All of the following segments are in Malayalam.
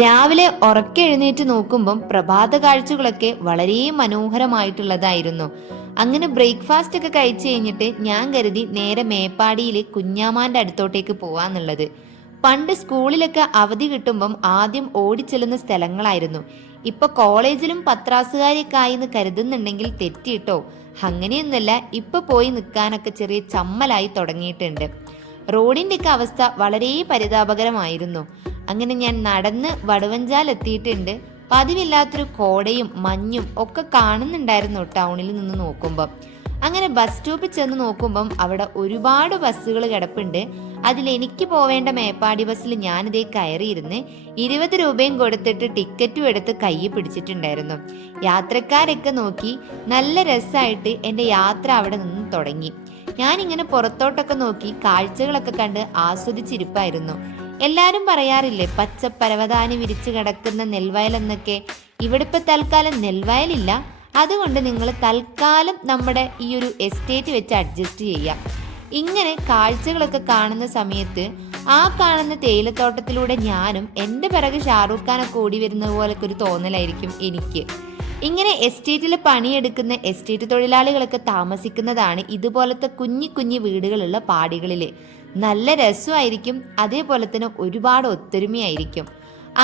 രാവിലെ ഉറക്കെഴുന്നേറ്റ് നോക്കുമ്പം പ്രഭാത കാഴ്ചകളൊക്കെ വളരെ മനോഹരമായിട്ടുള്ളതായിരുന്നു. അങ്ങനെ ബ്രേക്ക്ഫാസ്റ്റ് ഒക്കെ കഴിച്ചു കഴിഞ്ഞിട്ട് ഞാൻ കരുതി നേരെ മേപ്പാടിയിൽ കുഞ്ഞാമാന്റെ അടുത്തോട്ടേക്ക് പോവാന്നുള്ളത്. പണ്ട് സ്കൂളിലൊക്കെ അവധി കിട്ടുമ്പം ആദ്യം ഓടിച്ചെല്ലുന്ന സ്ഥലങ്ങളായിരുന്നു. ഇപ്പൊ കോളേജിലും പത്രാസുകാരിയൊക്കെ ആയിന്ന് കരുതുന്നുണ്ടെങ്കിൽ തെറ്റിട്ടോ. അങ്ങനെയൊന്നുമല്ല, ഇപ്പൊ പോയി നിൽക്കാനൊക്കെ ചെറിയ ചമ്മലായി തുടങ്ങിയിട്ടുണ്ട്. റോഡിന്റെ ഒക്കെ അവസ്ഥ വളരെ പരിതാപകരമായിരുന്നു. അങ്ങനെ ഞാൻ നടന്ന് വടുവഞ്ചാൽ എത്തിയിട്ടുണ്ട്. പതിവില്ലാത്തൊരു കോടയും മഞ്ഞും ഒക്കെ കാണുന്നുണ്ടായിരുന്നു ടൗണിൽ നിന്ന് നോക്കുമ്പം. അങ്ങനെ ബസ് സ്റ്റോപ്പിൽ ചെന്ന് നോക്കുമ്പം അവിടെ ഒരുപാട് ബസ്സുകൾ കിടപ്പുണ്ട്. അതിൽ എനിക്ക് പോവേണ്ട മേപ്പാടി ബസ്സിൽ ഞാനിതേ കയറിയിരുന്ന് 20 രൂപയും കൊടുത്തിട്ട് ടിക്കറ്റും എടുത്ത് കൈ പിടിച്ചിട്ടുണ്ടായിരുന്നു. യാത്രക്കാരൊക്കെ നോക്കി നല്ല രസമായിട്ട് എൻ്റെ യാത്ര അവിടെ നിന്ന് തുടങ്ങി. ഞാനിങ്ങനെ പുറത്തോട്ടൊക്കെ നോക്കി കാഴ്ചകളൊക്കെ കണ്ട് ആസ്വദിച്ചിരിപ്പായിരുന്നു. എല്ലാരും പറയാറില്ലേ പച്ച പരവതാനി വിരിച്ചു കിടക്കുന്ന നെൽവയൽ എന്നൊക്കെ. ഇവിടെ ഇപ്പൊ തൽക്കാലം നെൽവയലില്ല. അതുകൊണ്ട് നിങ്ങൾ തൽക്കാലം നമ്മുടെ ഈ ഒരു എസ്റ്റേറ്റ് വെച്ച് അഡ്ജസ്റ്റ് ചെയ്യാം. ഇങ്ങനെ കാഴ്ചകളൊക്കെ കാണുന്ന സമയത്ത് ആ കാണുന്ന തേയിലത്തോട്ടത്തിലൂടെ ഞാനും എൻ്റെ പിറകെ ഷാറൂഖ് ഖാനൊക്കെ ഓടി വരുന്നത് പോലൊക്കെ ഒരു തോന്നലായിരിക്കും എനിക്ക്. ഇങ്ങനെ എസ്റ്റേറ്റിൽ പണിയെടുക്കുന്ന എസ്റ്റേറ്റ് തൊഴിലാളികളൊക്കെ താമസിക്കുന്നതാണ് ഇതുപോലത്തെ കുഞ്ഞി കുഞ്ഞി വീടുകളുള്ള പാടികളിൽ. നല്ല രസമായിരിക്കും, അതേപോലെ തന്നെ ഒരുപാട് ഒത്തൊരുമയായിരിക്കും.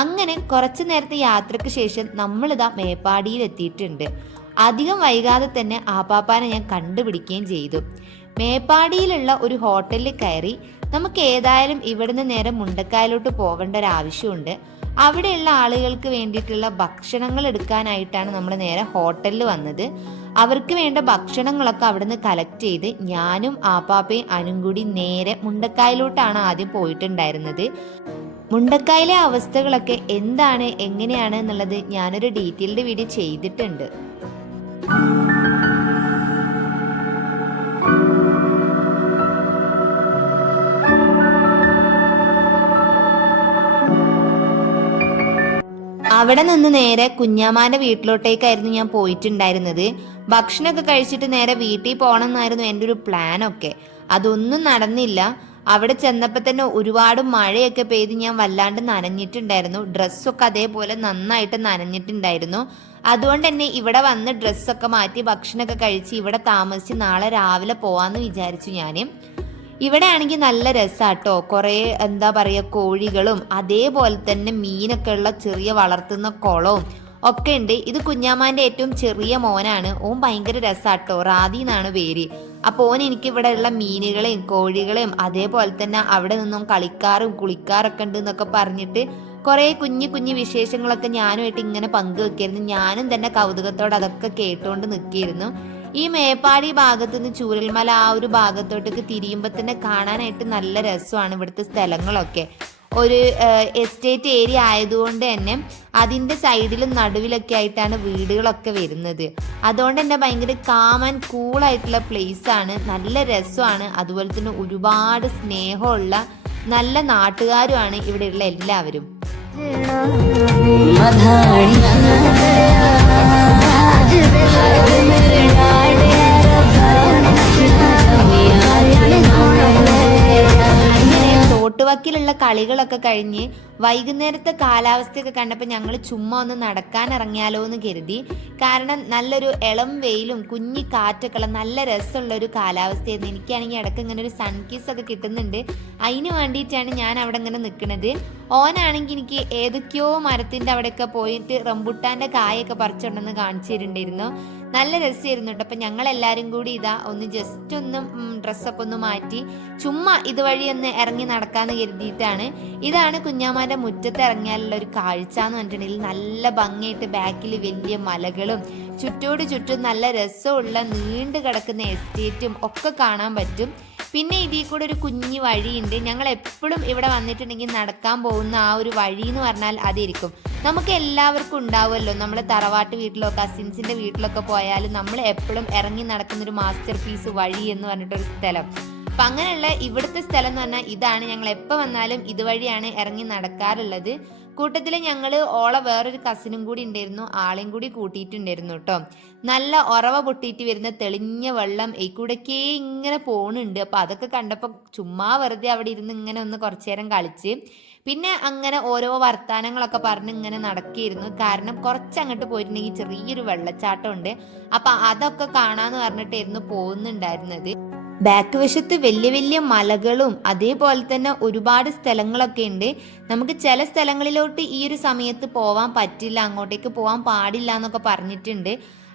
അങ്ങനെ കുറച്ചു നേരത്തെ യാത്രയ്ക്ക് ശേഷം നമ്മളിതാ മേപ്പാടിയിൽ എത്തിയിട്ടുണ്ട്. അധികം വൈകാതെ തന്നെ ആപ്പാപ്പാനെ ഞാൻ കണ്ടുപിടിക്കുകയും ചെയ്തു. മേപ്പാടിയിലുള്ള ഒരു ഹോട്ടലിൽ കയറി. നമുക്ക് ഏതായാലും ഇവിടുന്ന് നേരെ മുണ്ടക്കായലോട്ട് പോകേണ്ട ഒരു ആവശ്യമുണ്ട്. അവിടെയുള്ള ആളുകൾക്ക് വേണ്ടിയിട്ടുള്ള ഭക്ഷണങ്ങൾ എടുക്കാനായിട്ടാണ് നമ്മൾ നേരെ ഹോട്ടലിൽ വന്നത്. അവർക്ക് വേണ്ട ഭക്ഷണങ്ങളൊക്കെ അവിടുന്ന് കളക്ട് ചെയ്ത് ഞാനും ആപ്പാപ്പയും അനും കൂടി നേരെ മുണ്ടക്കായലോട്ടാണ് ആദ്യം പോയിട്ടുണ്ടായിരുന്നത്. മുണ്ടക്കായലെ അവസ്ഥകളൊക്കെ എന്താണ് എങ്ങനെയാണ് എന്നുള്ളത് ഞാനൊരു ഡീറ്റെയിൽഡ് വീഡിയോ ചെയ്തിട്ടുണ്ട്. അവിടെ നിന്ന് നേരെ കുഞ്ഞാമാന്റെ വീട്ടിലോട്ടേക്കായിരുന്നു ഞാൻ പോയിട്ടുണ്ടായിരുന്നത്. ഭക്ഷണമൊക്കെ കഴിച്ചിട്ട് നേരെ വീട്ടിൽ പോകണം എന്നായിരുന്നു എൻ്റെ ഒരു പ്ലാനൊക്കെ. അതൊന്നും നടന്നില്ല. അവിടെ ചെന്നപ്പോൾ തന്നെ ഒരുപാട് മഴയൊക്കെ പെയ്ത് ഞാൻ വല്ലാണ്ട് നനഞ്ഞിട്ടുണ്ടായിരുന്നു. ഡ്രസ്സൊക്കെ അതേപോലെ നന്നായിട്ട് നനഞ്ഞിട്ടുണ്ടായിരുന്നു. അതുകൊണ്ട് തന്നെ ഇവിടെ വന്ന് ഡ്രസ്സൊക്കെ മാറ്റി ഭക്ഷണമൊക്കെ കഴിച്ച് ഇവിടെ താമസിച്ച് നാളെ രാവിലെ പോവാന്ന് വിചാരിച്ചു ഞാൻ. ഇവിടെ ആണെങ്കിൽ നല്ല രസാട്ടോ. കുറേ എന്താ പറയുക കോഴികളും അതേപോലെ തന്നെ മീനൊക്കെ ഉള്ള ചെറിയ വളർത്തുന്ന കുളവും ഒക്കെ ഉണ്ട്. ഇത് കുഞ്ഞാമാന്റെ ഏറ്റവും ചെറിയ മോനാണ്. ഓൻ ഭയങ്കര രസാട്ടോ. റാദി എന്നാണ് പേര്. അപ്പോൾ ഓൻ എനിക്ക് ഇവിടെ ഉള്ള മീനുകളെയും കോഴികളെയും അതേപോലെ തന്നെ അവിടെ നിന്നും കളിക്കാറും കുളിക്കാറൊക്കെ ഉണ്ട് എന്നൊക്കെ പറഞ്ഞിട്ട് കുറേ കുഞ്ഞു കുഞ്ഞു വിശേഷങ്ങളൊക്കെ ഞാനുമായിട്ട് ഇങ്ങനെ പങ്കുവെക്കായിരുന്നു. ഞാനും തന്നെ കൗതുകത്തോടെ അതൊക്കെ കേട്ടുകൊണ്ട് നിൽക്കിയിരുന്നു. ഈ മേപ്പാടി ഭാഗത്ത് നിന്ന് ചൂരൽമല ആ ഒരു ഭാഗത്തോട്ടേക്ക് തിരിയുമ്പോൾ തന്നെ കാണാനായിട്ട് നല്ല രസമാണ് ഇവിടുത്തെ സ്ഥലങ്ങളൊക്കെ. ഒരു എസ്റ്റേറ്റ് ഏരിയ ആയതുകൊണ്ട് തന്നെ അതിൻ്റെ സൈഡിലും നടുവിലൊക്കെ ആയിട്ടാണ് വീടുകളൊക്കെ വരുന്നത്. അതുകൊണ്ട് തന്നെ ഭയങ്കര കാം ആൻഡ് കൂളായിട്ടുള്ള പ്ലേസാണ്. നല്ല രസമാണ്. അതുപോലെ തന്നെ ഒരുപാട് സ്നേഹമുള്ള നല്ല നാട്ടുകാരുമാണ് ഇവിടെയുള്ള എല്ലാവരും. തോട്ടുവക്കിലുള്ള കളികളൊക്കെ കഴിഞ്ഞ് വൈകുന്നേരത്തെ കാലാവസ്ഥയൊക്കെ കണ്ടപ്പോൾ ഞങ്ങൾ ചുമ്മാ ഒന്ന് നടക്കാൻ ഇറങ്ങിയാലോ എന്ന് കരുതി. കാരണം നല്ലൊരു ഇളം വെയിലും കുഞ്ഞി കാറ്റൊക്കെ ഉള്ള നല്ല രസമുള്ള ഒരു കാലാവസ്ഥയായിരുന്നു. എനിക്കാണെങ്കിൽ ഇടയ്ക്ക് ഇങ്ങനെ ഒരു സൺ കിസ് ഒക്കെ കിട്ടുന്നുണ്ട്. അതിന് വേണ്ടിയിട്ടാണ് ഞാൻ അവിടെ ഇങ്ങനെ നിൽക്കുന്നത്. ഓനാണെങ്കിൽ എനിക്ക് ഏതൊക്കെയോ മരത്തിൻ്റെ അവിടെയൊക്കെ പോയിട്ട് റംബുട്ടാൻ്റെ കായൊക്കെ പറിച്ചുകൊണ്ടെന്ന് കാണിച്ചു തരുന്നുണ്ടായിരുന്നു. നല്ല രസമായിരുന്നു കേട്ടോ. അപ്പം ഞങ്ങളെല്ലാവരും കൂടി ഇതാ ഒന്ന് ജസ്റ്റ് ഒന്ന് ഡ്രസ്സൊക്കെ ഒന്ന് മാറ്റി ചുമ്മാ ഇതുവഴി ഒന്ന് ഇറങ്ങി നടക്കാമെന്ന് കരുതിയിട്ടാണ്. ഇതാണ് കുഞ്ഞാമാൻ്റെ മുറ്റത്ത് ഇറങ്ങിയാലുള്ള ഒരു കാഴ്ച എന്ന് പറഞ്ഞിട്ടുണ്ടെങ്കിൽ നല്ല ഭംഗിയായിട്ട് ബാക്കിൽ വലിയ മലകളും ചുറ്റോട് ചുറ്റും നല്ല രസമുള്ള നീണ്ടു കിടക്കുന്ന എസ്റ്റേറ്റും ഒക്കെ കാണാൻ പറ്റും. പിന്നെ ഇതിൽ കൂടെ ഒരു കുഞ്ഞു വഴിയുണ്ട്. ഞങ്ങൾ എപ്പോഴും ഇവിടെ വന്നിട്ടുണ്ടെങ്കിൽ നടക്കാൻ പോകുന്ന ആ ഒരു വഴി എന്ന് പറഞ്ഞാൽ അതിരിക്കും. നമുക്ക് എല്ലാവർക്കും ഉണ്ടാവുമല്ലോ, നമ്മൾ തറവാട്ട് വീട്ടിലോ കസിൻസിൻ്റെ വീട്ടിലൊക്കെ പോയാലും നമ്മൾ എപ്പോഴും ഇറങ്ങി നടക്കുന്നൊരു മാസ്റ്റർ പീസ് വഴി എന്ന് പറഞ്ഞിട്ടൊരു സ്ഥലം. അപ്പം അങ്ങനെയുള്ള ഇവിടുത്തെ സ്ഥലം എന്ന് പറഞ്ഞാൽ ഇതാണ്. ഞങ്ങൾ എപ്പോൾ വന്നാലും ഇതുവഴിയാണ് ഇറങ്ങി നടക്കാറുള്ളത്. കൂട്ടത്തിൽ ഞങ്ങൾ ഓളെ വേറൊരു കസിനും കൂടി ഉണ്ടായിരുന്നു. ആളെയും കൂടി കൂട്ടിയിട്ടുണ്ടായിരുന്നു കേട്ടോ. നല്ല ഉറവ പൊട്ടിയിട്ട് വരുന്ന തെളിഞ്ഞ വെള്ളം ഈ കൂടെയൊക്കെ ഇങ്ങനെ പോണുണ്ട്. അപ്പോൾ അതൊക്കെ കണ്ടപ്പോൾ ചുമ്മാ വെറുതെ അവിടെ ഇരുന്ന് ഇങ്ങനെ ഒന്ന് കുറച്ചു നേരം കളിച്ച് പിന്നെ അങ്ങനെ ഓരോ വർത്താനങ്ങളൊക്കെ പറഞ്ഞ് ഇങ്ങനെ നടക്കിയിരുന്നു. കാരണം കുറച്ചങ്ങോട്ട് പോയിട്ടുണ്ടെങ്കിൽ ചെറിയൊരു വെള്ളച്ചാട്ടം ഉണ്ട്. അപ്പൊ അതൊക്കെ കാണാന്ന് പറഞ്ഞിട്ടായിരുന്നു പോകുന്നുണ്ടായിരുന്നത്. ബാക്ക് വശത്ത് വലിയ വലിയ മലകളും അതേപോലെ തന്നെ ഒരുപാട് സ്ഥലങ്ങളൊക്കെ ഉണ്ട്. നമുക്ക് ചില സ്ഥലങ്ങളിലോട്ട് ഈ ഒരു സമയത്ത് പോവാൻ പറ്റില്ല, അങ്ങോട്ടേക്ക് പോവാൻ പാടില്ല എന്നൊക്കെ പറഞ്ഞിട്ടുണ്ട്.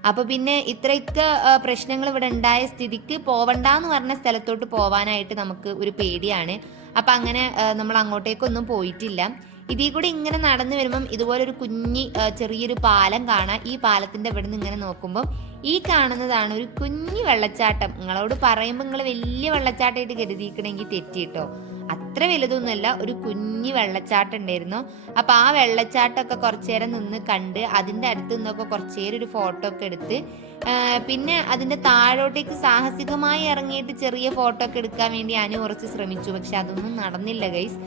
അപ്പൊ പിന്നെ ഇത്രയൊക്കെ പ്രശ്നങ്ങൾ ഇവിടെ ഉണ്ടായ സ്ഥിതിക്ക് പോവണ്ടെന്ന് പറഞ്ഞ സ്ഥലത്തോട്ട് പോവാനായിട്ട് നമുക്ക് ഒരു പേടിയാണ്. അപ്പൊ അങ്ങനെ നമ്മൾ അങ്ങോട്ടേക്കൊന്നും പോയിട്ടില്ല. ഇതിൽ കൂടി ഇങ്ങനെ നടന്നു വരുമ്പം ഇതുപോലെ ഒരു ചെറിയൊരു പാലം കാണാം. ഈ പാലത്തിന്റെ ഇവിടെ നിന്ന് ഇങ്ങനെ നോക്കുമ്പോൾ ഈ കാണുന്നതാണ് ഒരു കുഞ്ഞു വെള്ളച്ചാട്ടം. നിങ്ങളോട് പറയുമ്പോൾ നിങ്ങൾ വലിയ വെള്ളച്ചാട്ടമായിട്ട് കരുതിയിരിക്കണമെങ്കിൽ തെറ്റിട്ടോ. അത്ര വലുതൊന്നുമല്ല, ഒരു കുഞ്ഞു വെള്ളച്ചാട്ടം ഉണ്ടായിരുന്നു. അപ്പൊ ആ വെള്ളച്ചാട്ടമൊക്കെ കുറച്ചു നേരം നിന്ന് കണ്ട് അതിന്റെ അടുത്ത് നിന്നൊക്കെ കുറച്ചു നേരം ഒരു ഫോട്ടോ ഒക്കെ എടുത്ത് പിന്നെ അതിന്റെ താഴോട്ടേക്ക് സാഹസികമായി ഇറങ്ങിയിട്ട് ചെറിയ ഫോട്ടോ ഒക്കെ എടുക്കാൻ വേണ്ടി അനു കുറച്ച് ശ്രമിച്ചു. പക്ഷെ അതൊന്നും നടന്നില്ല ഗൈസ്.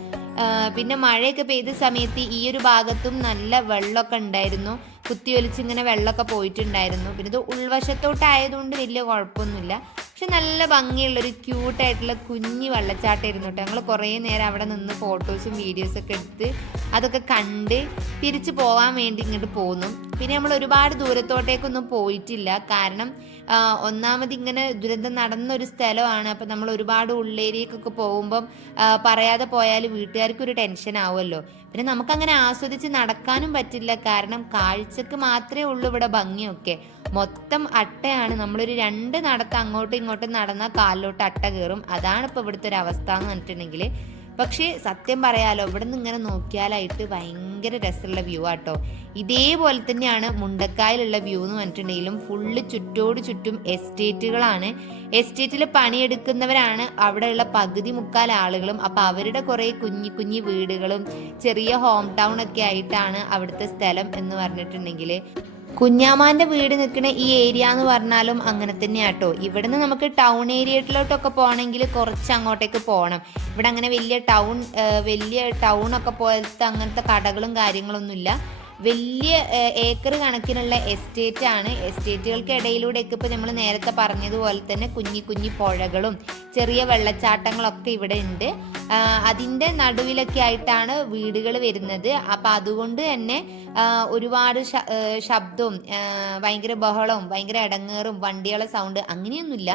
പിന്നെ മഴയൊക്കെ പെയ്ത സമയത്ത് ഈ ഒരു ഭാഗത്തും നല്ല വെള്ളമൊക്കെ ഉണ്ടായിരുന്നു. കുത്തിയൊലിച്ച് ഇങ്ങനെ വെള്ളമൊക്കെ പോയിട്ടുണ്ടായിരുന്നു. പിന്നെ ഇത് ഉൾവശത്തോട്ടായതുകൊണ്ട് വലിയ കുഴപ്പമൊന്നുമില്ല. പക്ഷെ നല്ല ഭംഗിയുള്ളൊരു ക്യൂട്ടായിട്ടുള്ള കുഞ്ഞു വെള്ളച്ചാട്ടമായിരുന്നു കേട്ടോ. ഞങ്ങൾ കുറേ നേരം അവിടെ നിന്ന് ഫോട്ടോസും വീഡിയോസൊക്കെ എടുത്ത് അതൊക്കെ കണ്ട് തിരിച്ചു പോകാൻ വേണ്ടി ഇങ്ങോട്ട് പോന്നു. പിന്നെ നമ്മൾ ഒരുപാട് ദൂരത്തോട്ടേക്കൊന്നും പോയിട്ടില്ല. കാരണം ഒന്നാമത് ഇങ്ങനെ ദുരന്തം നടന്നൊരു സ്ഥലമാണ്. അപ്പം നമ്മൾ ഒരുപാട് ഉള്ളേരിയക്കൊക്കെ പോകുമ്പം പറയാതെ പോയാൽ വീട്ടുകാർക്കൊരു ടെൻഷൻ ആവുമല്ലോ. പിന്നെ നമുക്കങ്ങനെ ആസ്വദിച്ച് നടക്കാനും പറ്റില്ല. കാരണം കാഴ്ചക്ക് മാത്രമേ ഉള്ളൂ ഇവിടെ ഭംഗിയൊക്കെ. മൊത്തം അട്ടയാണ്. നമ്മളൊരു 2 നടത്തം അങ്ങോട്ടും ഇങ്ങോട്ടും നടന്നാൽ കാലിലോട്ട് അട്ട കയറും. അതാണ് ഇപ്പോൾ ഇവിടുത്തെ ഒരു അവസ്ഥ എന്ന് പറഞ്ഞിട്ടുണ്ടെങ്കിൽ. പക്ഷേ സത്യം പറയാലോ, ഇവിടെ നിന്ന് ഇങ്ങനെ നോക്കിയാലായിട്ട് ഭയങ്കര രസമുള്ള വ്യൂ ആട്ടോ. ഇതേപോലെ തന്നെയാണ് മുണ്ടക്കായിലുള്ള വ്യൂ എന്ന് പറഞ്ഞിട്ടുണ്ടെങ്കിലും ഫുള്ള് ചുറ്റോട് ചുറ്റും എസ്റ്റേറ്റുകളാണ്. എസ്റ്റേറ്റിൽ പണിയെടുക്കുന്നവരാണ് അവിടെയുള്ള പകുതി മുക്കാൽ ആളുകളും. അപ്പൊ അവരുടെ കുറെ കുഞ്ഞി കുഞ്ഞി വീടുകളും ചെറിയ ഹോം ടൗൺ ഒക്കെ ആയിട്ടാണ് അവിടുത്തെ സ്ഥലം എന്ന് പറഞ്ഞിട്ടുണ്ടെങ്കിൽ. കുഞ്ഞാമാന്റെ വീട് നിൽക്കുന്ന ഈ ഏരിയ എന്ന് പറഞ്ഞാലും അങ്ങനെ തന്നെയാട്ടോ. ഇവിടുന്ന് നമുക്ക് ടൗൺ ഏരിയയിലോട്ടൊക്കെ പോകണമെങ്കിൽ കുറച്ച് അങ്ങോട്ടേക്ക് പോകണം. ഇവിടെ അങ്ങനെ വലിയ ടൗൺ ഒക്കെ പോലത്തെ അങ്ങനത്തെ കടകളും കാര്യങ്ങളൊന്നുമില്ല. വലിയ ഏക്കർ കണക്കിനുള്ള എസ്റ്റേറ്റ് ആണ്. എസ്റ്റേറ്റുകൾക്ക് ഇടയിലൂടെയൊക്കെ ഇപ്പോൾ നമ്മൾ നേരത്തെ പറഞ്ഞതുപോലെ തന്നെ കുഞ്ഞി കുഞ്ഞി പുഴകളും ചെറിയ വെള്ളച്ചാട്ടങ്ങളൊക്കെ ഇവിടെ ഉണ്ട്. അതിൻ്റെ നടുവിലൊക്കെ ആയിട്ടാണ് വീടുകൾ വരുന്നത്. അപ്പം അതുകൊണ്ട് തന്നെ ഒരുപാട് ശബ്ദവും ഭയങ്കര ബഹളവും ഭയങ്കര ഇടങ്ങേറും വണ്ടികളെ സൗണ്ട് അങ്ങനെയൊന്നുമില്ല.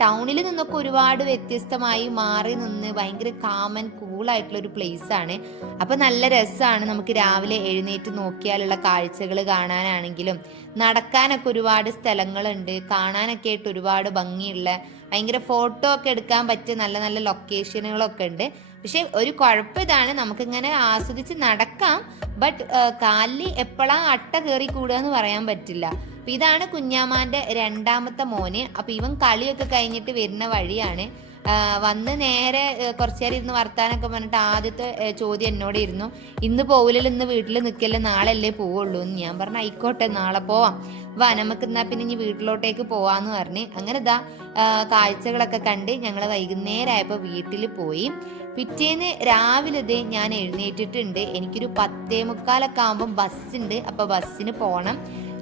ടൗണിൽ നിന്നൊക്കെ ഒരുപാട് വ്യത്യസ്തമായി മാറി നിന്ന് ഭയങ്കര കാമൻ കൂളായിട്ടുള്ള ഒരു പ്ലേസ് ആണ്. അപ്പൊ നല്ല രസമാണ്. നമുക്ക് രാവിലെ എഴുന്നേറ്റ് നോക്കിയാലുള്ള കാഴ്ചകൾ കാണാനാണെങ്കിലും നടക്കാനൊക്കെ ഒരുപാട് സ്ഥലങ്ങളുണ്ട്. കാണാനൊക്കെ ആയിട്ട് ഒരുപാട് ഭംഗിയുള്ള ഭയങ്കര ഫോട്ടോ ഒക്കെ എടുക്കാൻ പറ്റിയ നല്ല നല്ല ലൊക്കേഷനുകളൊക്കെ ഉണ്ട്. പക്ഷെ ഒരു കുഴപ്പം ഇതാണ്, നമുക്കിങ്ങനെ ആസ്വദിച്ച് നടക്കാം. ബട്ട് കാലിൽ എപ്പോഴാണ് അട്ട കയറി കൂടുക എന്ന് പറയാൻ പറ്റില്ല. അപ്പൊ ഇതാണ് കുഞ്ഞാമാന്റെ 2ാമത്തെ മോന്. അപ്പൊ ഇവൻ കളിയൊക്കെ കഴിഞ്ഞിട്ട് വരുന്ന വഴിയാണ്. വന്ന് നേരെ കുറച്ചു നേരം ഇരുന്ന് വർത്താനൊക്കെ പറഞ്ഞിട്ട് ആദ്യത്തെ ചോദ്യം എന്നോട് ഇരുന്നു, ഇന്ന് പോവില്ലല്ലോ, ഇന്ന് വീട്ടിൽ നിൽക്കല്ലേ, നാളെ അല്ലേ പോവുള്ളൂ എന്ന്. ഞാൻ പറഞ്ഞു ആയിക്കോട്ടെ, നാളെ പോവാം, വാ നമുക്ക് എന്നാ പിന്നെ ഇനി വീട്ടിലോട്ടേക്ക് പോവാന്ന് പറഞ്ഞ് അങ്ങനെ കാഴ്ചകളൊക്കെ കണ്ട് ഞങ്ങൾ വൈകുന്നേരമായപ്പോൾ വീട്ടിൽ പോയി. പിറ്റേന്ന് രാവിലെ ഞാൻ എഴുന്നേറ്റിട്ടുണ്ട്. എനിക്കൊരു 10:45 ആകുമ്പോൾ ബസ്സുണ്ട്. അപ്പൊ ബസ്സിന് പോകണം.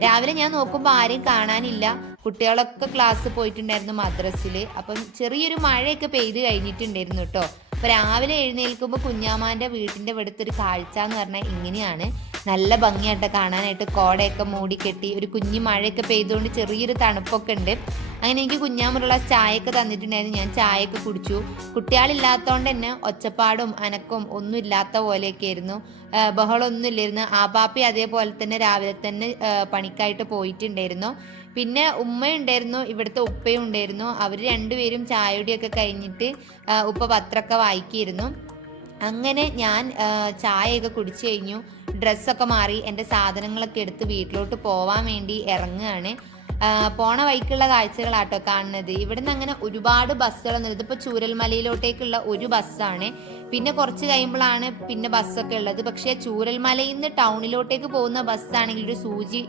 രാവിലെ ഞാൻ നോക്കുമ്പോൾ ആരെയും കാണാനില്ല. കുട്ടികളൊക്കെ ക്ലാസ് പോയിട്ടുണ്ടായിരുന്നു മദ്രസിൽ. അപ്പം ചെറിയൊരു മഴയൊക്കെ പെയ്ത് കഴിഞ്ഞിട്ടുണ്ടായിരുന്നു കേട്ടോ. അപ്പൊ രാവിലെ എഴുന്നേൽക്കുമ്പോൾ കുഞ്ഞാമാന്റെ വീട്ടിന്റെ ഇവിടുത്തെ ഒരു കാഴ്ച എന്ന് പറഞ്ഞാൽ ഇങ്ങനെയാണ്. നല്ല ഭംഗിയായിട്ട് കാണാനായിട്ട് കോടയൊക്കെ മൂടിക്കെട്ടി ഒരു കുഞ്ഞു മഴയൊക്കെ പെയ്തുകൊണ്ട് ചെറിയൊരു തണുപ്പൊക്കെ ഉണ്ട്. അങ്ങനെ എനിക്ക് കുഞ്ഞാമുള്ള ചായയൊക്കെ തന്നിട്ടുണ്ടായിരുന്നു. ഞാൻ ചായയൊക്കെ കുടിച്ചു. കുട്ടികളില്ലാത്തതുകൊണ്ട് തന്നെ ഒച്ചപ്പാടും അനക്കവും ഒന്നും ഇല്ലാത്ത പോലെയൊക്കെ ആയിരുന്നു. ബഹളമൊന്നും ഇല്ലായിരുന്നു. ആപ്പാപ്പി അതേപോലെ തന്നെ രാവിലെ തന്നെ പണിക്കായിട്ട് പോയിട്ടുണ്ടായിരുന്നു. പിന്നെ ഉമ്മയുണ്ടായിരുന്നു, ഇവിടുത്തെ ഉപ്പയും ഉണ്ടായിരുന്നു. അവർ രണ്ടുപേരും ചായയുടെയൊക്കെ കഴിഞ്ഞിട്ട് ഉപ്പ പത്രമൊക്കെ വായിക്കായിരുന്നു. അങ്ങനെ ഞാൻ ചായയൊക്കെ കുടിച്ചു കഴിഞ്ഞു. ഡ്രസ്സൊക്കെ മാറി എൻ്റെ സാധനങ്ങളൊക്കെ എടുത്ത് വീട്ടിലോട്ട് പോവാൻ വേണ്ടി ഇറങ്ങുകയാണ്. പോണ വഴിക്കുള്ള കാഴ്ചകളാട്ടോ കാണുന്നത്. ഇവിടുന്ന് അങ്ങനെ ഒരുപാട് ബസ്സുകളൊന്നും, ഇതിപ്പോൾ ചൂരൽമലയിലോട്ടേക്കുള്ള ഒരു ബസ്സാണ്. പിന്നെ കുറച്ച് കഴിയുമ്പോഴാണ് പിന്നെ ബസ്സൊക്കെ ഉള്ളത്. പക്ഷേ ചൂരൽമലയിൽ നിന്ന് ടൗണിലോട്ടേക്ക് പോകുന്ന ബസ്സാണെങ്കിൽ ഒരു സൂചി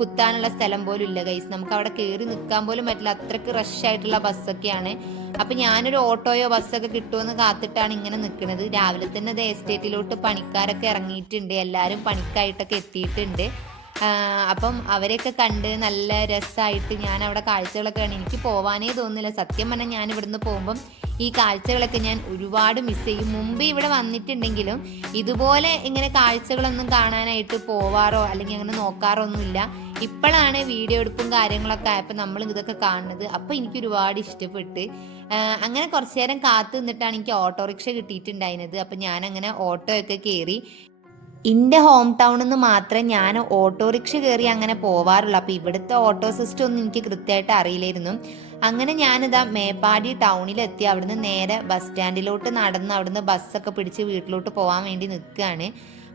കുത്താനുള്ള സ്ഥലം പോലും ഇല്ല ഗൈസ്. നമുക്ക് അവിടെ കയറി നിൽക്കാൻ പോലും പറ്റില്ല, അത്രയ്ക്ക് റഷ് ആയിട്ടുള്ള ബസ്സൊക്കെയാണ്. അപ്പൊ ഞാനൊരു ഓട്ടോയോ ബസ്സൊക്കെ കിട്ടുമെന്ന് കാത്തിട്ടാണ് ഇങ്ങനെ നിൽക്കുന്നത്. രാവിലെ തന്നെ എസ്റ്റേറ്റിലോട്ട് പണിക്കാരൊക്കെ ഇറങ്ങിയിട്ടുണ്ട്. എല്ലാവരും പണിക്കായിട്ടൊക്കെ എത്തിയിട്ടുണ്ട്. അപ്പം അവരെയൊക്കെ കണ്ട് നല്ല രസമായിട്ട് ഞാൻ അവിടെ കാഴ്ചകളൊക്കെ കണ്ട് എനിക്ക് പോവാനേ തോന്നുന്നില്ല. സത്യം പറഞ്ഞാൽ ഞാൻ ഇവിടുന്ന് പോകുമ്പം ഈ കാഴ്ചകളൊക്കെ ഞാൻ ഒരുപാട് മിസ് ചെയ്യും. മുമ്പ് ഇവിടെ വന്നിട്ടുണ്ടെങ്കിലും ഇതുപോലെ ഇങ്ങനെ കാഴ്ചകളൊന്നും കാണാനായിട്ട് പോവാറോ അല്ലെങ്കിൽ അങ്ങനെ നോക്കാറോ ഒന്നുമില്ല. ഇപ്പോഴാണ് വീഡിയോ എടുപ്പും കാര്യങ്ങളൊക്കെ ആയപ്പോൾ നമ്മൾ ഇതൊക്കെ കാണുന്നത്. അപ്പോൾ എനിക്ക് ഒരുപാട് ഇഷ്ടപ്പെട്ട്. അങ്ങനെ കുറച്ചു നേരം കാത്തു നിന്നിട്ടാണ് എനിക്ക് ഓട്ടോറിക്ഷ കിട്ടിയിട്ടുണ്ടായിരുന്നത്. അപ്പം ഞാൻ അങ്ങനെ ഓട്ടോ ഒക്കെ കയറി. എൻ്റെ ഹോം ടൗണിൽ നിന്ന് മാത്രമേ ഞാൻ ഓട്ടോറിക്ഷ കയറി അങ്ങനെ പോവാറുള്ളൂ. അപ്പോൾ ഇവിടുത്തെ ഓട്ടോ സിസ്റ്റം ഒന്നും എനിക്ക് കൃത്യമായിട്ട് അറിയില്ലായിരുന്നു. അങ്ങനെ ഞാനിതാ മേപ്പാടി ടൗണിലെത്തി. അവിടുന്ന് നേരെ ബസ് സ്റ്റാൻഡിലോട്ട് നടന്ന് അവിടുന്ന് ബസ്സൊക്കെ പിടിച്ച് വീട്ടിലോട്ട് പോകാൻ വേണ്ടി നിൽക്കുകയാണ്.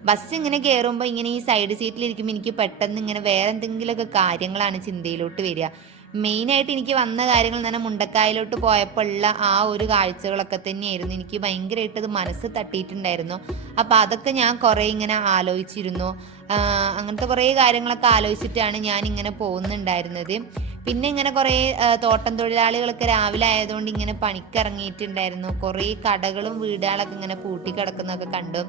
ബസ് ഇങ്ങനെ കയറുമ്പോൾ ഇങ്ങനെ ഈ സൈഡ് സീറ്റിലിരിക്കുമ്പോൾ എനിക്ക് പെട്ടെന്ന് ഇങ്ങനെ വേറെ എന്തെങ്കിലുമൊക്കെ കാര്യങ്ങളാണ് ചിന്തയിലോട്ട് വരിക. മെയിനായിട്ട് എനിക്ക് വന്ന കാര്യങ്ങൾ തന്നെ മുണ്ടക്കായലോട്ട് പോയപ്പോൾ ഉള്ള ആ ഒരു കാഴ്ചകളൊക്കെ തന്നെയായിരുന്നു. എനിക്ക് ഭയങ്കരമായിട്ട് അത് മനസ്സ് തട്ടിയിട്ടുണ്ടായിരുന്നു. അപ്പം അതൊക്കെ ഞാൻ കുറേ ഇങ്ങനെ ആലോചിച്ചിരുന്നു. അങ്ങനത്തെ കുറേ കാര്യങ്ങളൊക്കെ ആലോചിച്ചിട്ടാണ് ഞാൻ ഇങ്ങനെ പോകുന്നുണ്ടായിരുന്നത്. പിന്നെ ഇങ്ങനെ കുറേ തോട്ടം തൊഴിലാളികളൊക്കെ രാവിലെ ആയതുകൊണ്ട് ഇങ്ങനെ പണിക്കിറങ്ങിയിട്ടുണ്ടായിരുന്നു. കുറേ കടകളും വീടുകളൊക്കെ ഇങ്ങനെ പൂട്ടിക്കിടക്കുന്നതൊക്കെ കണ്ടു.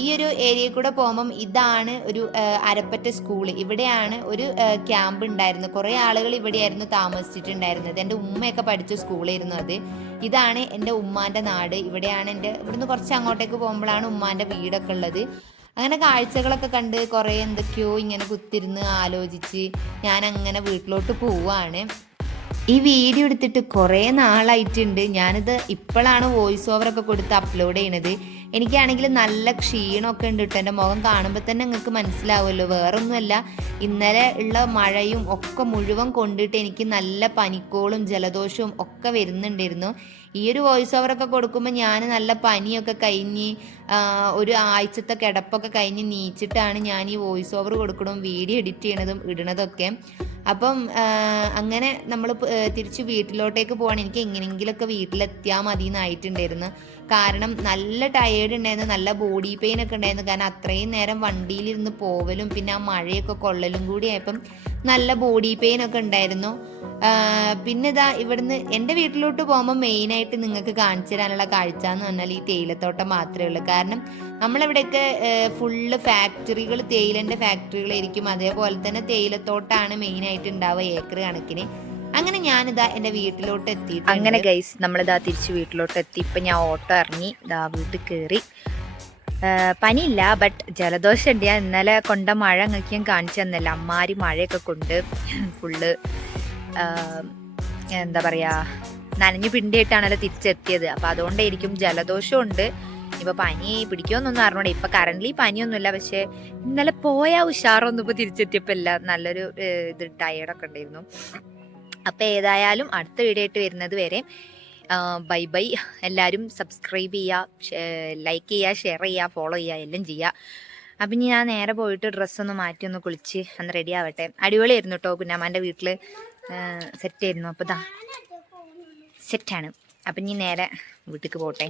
ഈ ഒരു ഏരിയയിൽ കൂടെ പോകുമ്പം ഇതാണ് ഒരു അരപ്പറ്റ സ്കൂള്. ഇവിടെയാണ് ഒരു ക്യാമ്പ് ഉണ്ടായിരുന്നത്. കുറേ ആളുകൾ ഇവിടെയായിരുന്നു താമസിച്ചിട്ടുണ്ടായിരുന്നത്. എൻ്റെ ഉമ്മയൊക്കെ പഠിച്ച സ്കൂളായിരുന്നു അത്. ഇതാണ് എൻ്റെ ഉമ്മാൻ്റെ നാട്. ഇവിടെയാണ് ഇവിടുന്ന് കുറച്ച് അങ്ങോട്ടേക്ക് പോകുമ്പോഴാണ് ഉമ്മാൻ്റെ വീടൊക്കെ ഉള്ളത്. അങ്ങനെ കാഴ്ചകളൊക്കെ കണ്ട് കുറേ എന്തൊക്കെയോ ഇങ്ങനെ കുത്തിരുന്ന് ആലോചിച്ച് ഞാൻ അങ്ങനെ വീട്ടിലോട്ട് പോവാണ്. ഈ വീഡിയോ എടുത്തിട്ട് കുറേ നാളായിട്ടുണ്ട്. ഞാനിത് ഇപ്പോഴാണ് വോയിസ് ഓവറൊക്കെ കൊടുത്ത് അപ്ലോഡ് ചെയ്യണത്. എനിക്കാണെങ്കിൽ നല്ല ക്ഷീണമൊക്കെ ഉണ്ട് കേട്ടോ. എൻ്റെ മുഖം കാണുമ്പോൾ തന്നെ നിങ്ങൾക്ക് മനസ്സിലാവുമല്ലോ. വേറൊന്നുമല്ല, ഇന്നലെ ഉള്ള മഴയും ഒക്കെ മുഴുവൻ കൊണ്ടിട്ട് എനിക്ക് നല്ല പനിക്കോളും ജലദോഷവും ഒക്കെ വരുന്നുണ്ടായിരുന്നു. ഈ ഒരു വോയിസ് ഓവറൊക്കെ കൊടുക്കുമ്പോൾ ഞാൻ നല്ല പനിയൊക്കെ കഴിഞ്ഞ് ഒരു ആഴ്ചത്തെ കിടപ്പൊക്കെ കഴിഞ്ഞ് നീച്ചിട്ടാണ് ഞാൻ ഈ വോയിസ് ഓവർ കൊടുക്കണതും വീഡിയോ എഡിറ്റ് ചെയ്യണതും ഇടണതൊക്കെ. അപ്പം അങ്ങനെ നമ്മൾ തിരിച്ച് വീട്ടിലോട്ടേക്ക് പോകണം. എനിക്ക് എങ്ങനെയെങ്കിലുമൊക്കെ വീട്ടിലെത്തിയാൽ മതി എന്നായിട്ടുണ്ടായിരുന്നു. കാരണം നല്ല ടയേർഡ് ഉണ്ടായിരുന്നു, നല്ല ബോഡി പെയിൻ ഒക്കെ ഉണ്ടായിരുന്നു. കാരണം അത്രയും നേരം വണ്ടിയിലിരുന്ന് പോവലും പിന്നെ ആ മഴയൊക്കെ കൊള്ളലും കൂടി ആയപ്പം നല്ല ബോഡി പെയിൻ ഒക്കെ ഉണ്ടായിരുന്നു. പിന്നെ ഇതാ ഇവിടുന്ന് എൻ്റെ വീട്ടിലോട്ട് പോകുമ്പോൾ മെയിനായിട്ട് നിങ്ങൾക്ക് കാണിച്ചു തരാനുള്ള കാഴ്ച എന്ന് പറഞ്ഞാൽ ഈ തേയിലത്തോട്ടം മാത്രമേ ഉള്ളൂ. കാരണം നമ്മളിവിടെയൊക്കെ ഫുള്ള് ഫാക്ടറികൾ, തേയിലൻ്റെ ഫാക്ടറികളായിരിക്കും. അതേപോലെ തന്നെ തേയിലത്തോട്ടാണ് മെയിനായിട്ട് ഉണ്ടാവുക ഏക്കർ കണക്കിന്. അങ്ങനെ ഞാനിതാ എൻ്റെ വീട്ടിലോട്ട് എത്തി. അങ്ങനെ ഗൈസ് നമ്മളിതാ തിരിച്ച് വീട്ടിലോട്ട് എത്തി. ഇപ്പം ഞാൻ ഓട്ടോ ഇറങ്ങി ഇതാ വീട്ടിൽ കയറി. പനിയില്ല, ബട്ട് ജലദോഷം ഉണ്ട്. ഞാൻ ഇന്നലെ കൊണ്ട മഴ നിങ്ങൾക്ക് ഞാൻ കാണിച്ചു തന്നില്ല. അമ്മാരി മഴയൊക്കെ കൊണ്ട് ഫുള്ള് എന്താ പറയുക നനഞ്ഞു പിണ്ടിയായിട്ടാണല്ലോ തിരിച്ചെത്തിയത്. അപ്പോൾ അതുകൊണ്ടായിരിക്കും ജലദോഷം ഉണ്ട്. ഇപ്പോൾ പനി പിടിക്കുമെന്നൊന്നും അറിഞ്ഞൂടെ. ഇപ്പം കറൻ്റ്ലി പനിയൊന്നുമില്ല. പക്ഷേ ഇന്നലെ പോയ ഉഷാറൊന്നും ഇപ്പോൾ തിരിച്ചെത്തിയപ്പോൾ ഇല്ല. നല്ലൊരു ടയേർഡൊക്കെ ഉണ്ടായിരുന്നു. അപ്പോൾ ഏതായാലും അടുത്ത വീഡിയോ ആയിട്ട് വരുന്നത് വരെ ബൈ ബൈ. എല്ലാവരും സബ്സ്ക്രൈബ് ചെയ്യുക, ലൈക്ക് ചെയ്യുക, ഷെയർ ചെയ്യുക, ഫോളോ ചെയ്യുക, എല്ലാം ചെയ്യുക. അപ്പം ഇനി ഞാൻ നേരെ പോയിട്ട് ഡ്രസ്സൊന്ന് മാറ്റി ഒന്ന് കുളിച്ച് ഒന്ന് റെഡി ആവട്ടെ. അടിപൊളിയായിരുന്നു കേട്ടോ. കുഞ്ഞാമാൻ്റെ വീട്ടിൽ സെറ്റായിരുന്നു. അപ്പോൾ ഇതാ സെറ്റാണ്. അപ്പം ഇനി നേരെ വീട്ടിലേക്ക് പോട്ടെ.